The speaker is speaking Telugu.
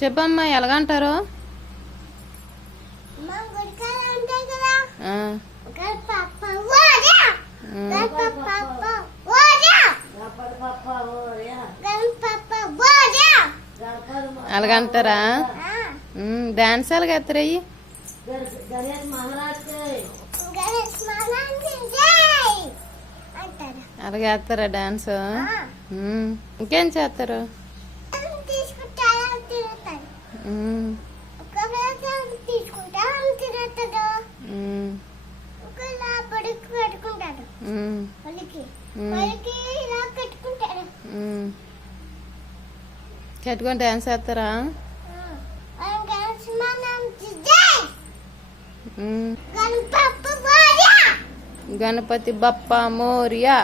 చెప్పమ్మా ఎలాగంటారు? అలాగంటారా? డాన్స్ ఎలాగెత్తరయ్యి? అలాగేస్తారా డాన్స్? ఇంకేం చేస్తారు? కట్టుకొని డాన్స్ చేస్తారా? గణపతి బప్పా మోరియా.